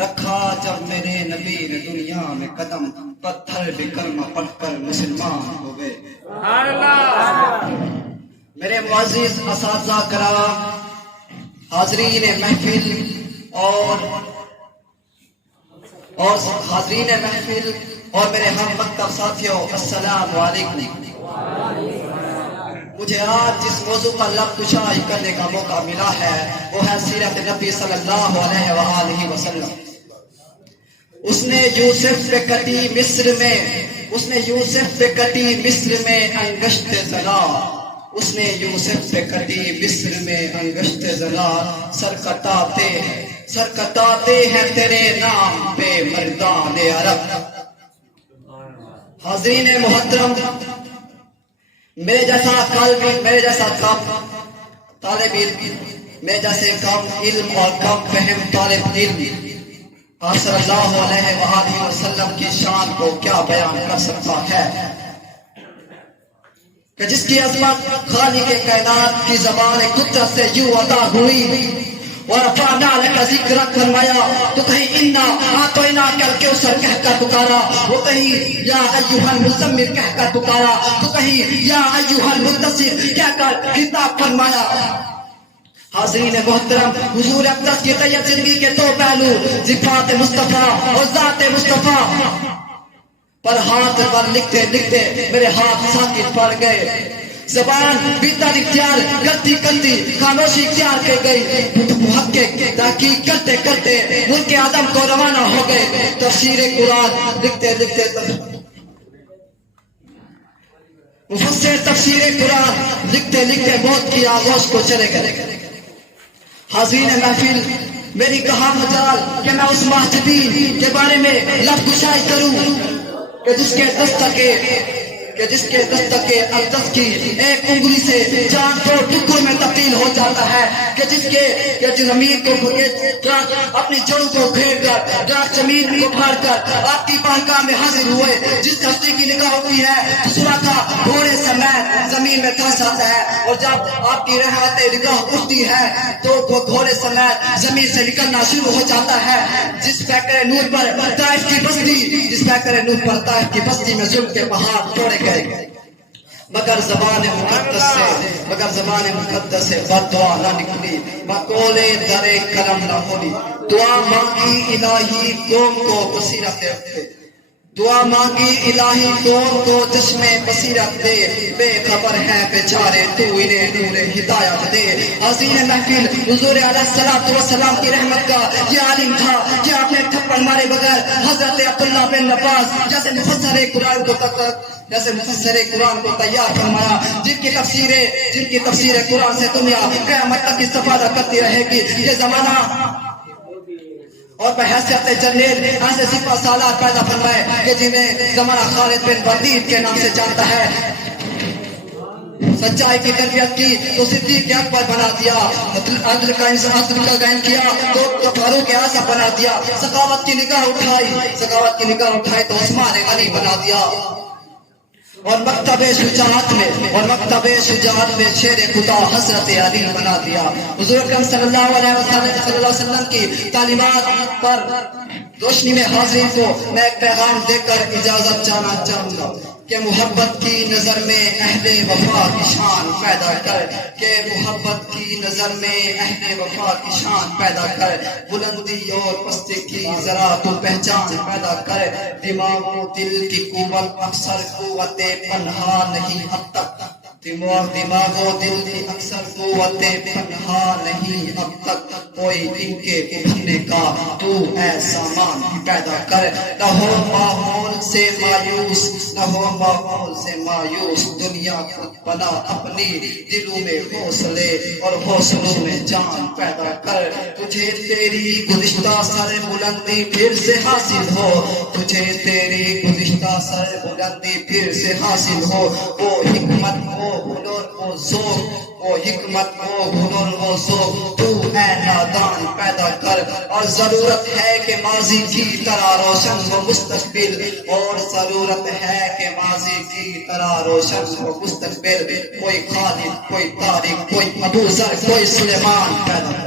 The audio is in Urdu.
رکھا جب میرے نبی نے دنیا میں قدم، پتھر بھی کلمہ پڑھ کر مسلمان ہو گئے۔ میرے معزز اساتذہ کرام، حاضرین محفل اور حاضرین محفل اور میرے ہم مکتب ساتھیوں، السلام علیکم۔ مجھے آج جس موضوع پر لب کشائی کرنے کا موقع ملا ہے وہ ہے سیرت نبی صلی اللہ علیہ وآلہ وسلم۔ اس نے یوسف پہ کٹی مصر میں انگشت زلا، اس نے یوسف پہ کٹی مصر میں انگشت زلا، سر کٹاتے ہیں تیرے نام پہ مردان عرب۔ حاضرین محترم، میرے جیسا کم طالب علم، میرے جیسے کم علم اور کم فہم طالب علم آپ صلی اللہ علیہ وآلہ وسلم کی شان کو کیا بیان کر سکتا ہے کہ جس کی عظمت خالق کائنات کی زبان قدرت سے یوں عطا ہوئی اور رفعنا لک ذکرک فرمایا تو کہیں انا اعطینا کل کوثر کہہ کر پکارا، وہ کہیں یا ایھا المزمل کہہ کر پکارا، تو کہیں یا ایھا المدثر کہہ کر خطاب فرمایا۔ حاضرین محترم، حضور اقدس کی طیب زندگی کے دو پہلو، صفات مصطفیٰ اور ذات مصطفیٰ پر ہاتھ پر لکھتے لکھتے میرے ہاتھ ساکت پڑ گئے، زبان بہتر اختیار کرتی خاموشی اختیار کر گئی، محقق تحقیق کرتے کرتے ملک اعظم کو روانہ ہو گئے، تفسیر قرآن لکھتے مفسر تفسیر قرآن لکھتے موت کی آغوش کو چلے گئے۔ حاضرین محفل، میری کہا مجال کہ میں اس مہدی کے بارے میں لب گشائی کروں کہ جس کے دستک اقدس کی ایک انگلی سے چاند کو ٹکڑوں میں تبدیل ہو جاتا ہے، کہ جس زمین کو اپنی جڑوں کو گھیر کر زمین کو پھاڑ کر آپ کی بارگاہ میں حاضر ہوئے، جس ہستی کی نگاہ ہوتی ہے دوسرا کا گھوڑے سمیت زمین میں دھنس جاتا ہے، اور جب آپ کی رحمت نگاہ اٹھتی ہے تو وہ گھوڑے سمیت زمین سے نکلنا شروع ہو جاتا ہے۔ جس پیکر نور پر طائف کی بستی میں ظلم کے پہاڑ توڑے گئے، مگر زبان مقدس سے بد دعا نہ نکلی، بقول در کرم نہ ہولی، دعا مانگی الہی قوم کو بصیرت دے، دعا مانگی الہی قوم کو چشم بصیرت دے، بے خبر ہے بیچارے تو انہیں نور ہدایت دے۔ حاضرین محفل، حضور علیہ السلام کی رحمت کا یہ عالم تھا کہ آپ نے تھپڑ مارے بغیر حضرت عبداللہ بن عباس جیسے مفسر قرآن کو تیار فرمایا، جن کی تفسیر قرآن سے دنیا قیامت تک استفادہ کرتی رہے گی۔ یہ زمانہ اور بحیثیت جنریل ایسے سپہ سالار پیدا فرمائے کہ جنہیں زمانہ خالد بن ولید کے نام سے جانتا ہے۔ سچائی کی تربیت کی تو صدیق اکبر بنا دیا، عدل کا قائم کیا تو فاروق اعظم بنا دیا، سخاوت کی نگاہ اٹھائی تو عثمان غنی بنا دیا، اور مکتب شجاعت میں شیر خدا حضرت علی بنا دیا۔ حضور اکرم صلی اللہ علیہ وسلم کی تعلیمات پر روشنی میں حاضرین کو میں ایک پیغام دے کر اجازت چاہنا چاہوں گا کہ محبت کی نظر میں اہل وفا کی شان پیدا کر، بلندی اور پستی کی ذرا تو پہچان پیدا کر، دماغ و دل کی قوت اکثر قوت پنہا نہیں اب تک، دماغ و دل کی اکثر قوت پنہا نہیں اب تک، کوئی ان کے ابھرنے کا تو ایسا مان پیدا کر، نہ ہو ماحول سے مایوس، دنیا خود بنا اپنی دلوں میں حوصلے اور حوصلوں میں جان پیدا کر، تجھے تیری گزشتہ سر بلندی پھر سے حاصل ہو، وہ حکمت وہ ہنر وہ ذوق تو اے نادان پیدا کر، اور ضرورت ہے کہ ماضی کی طرح روشن ہو مستقبل، کوئی خالد، کوئی طارق، کوئی ابو ذر، کوئی سلیمان پیدا کر۔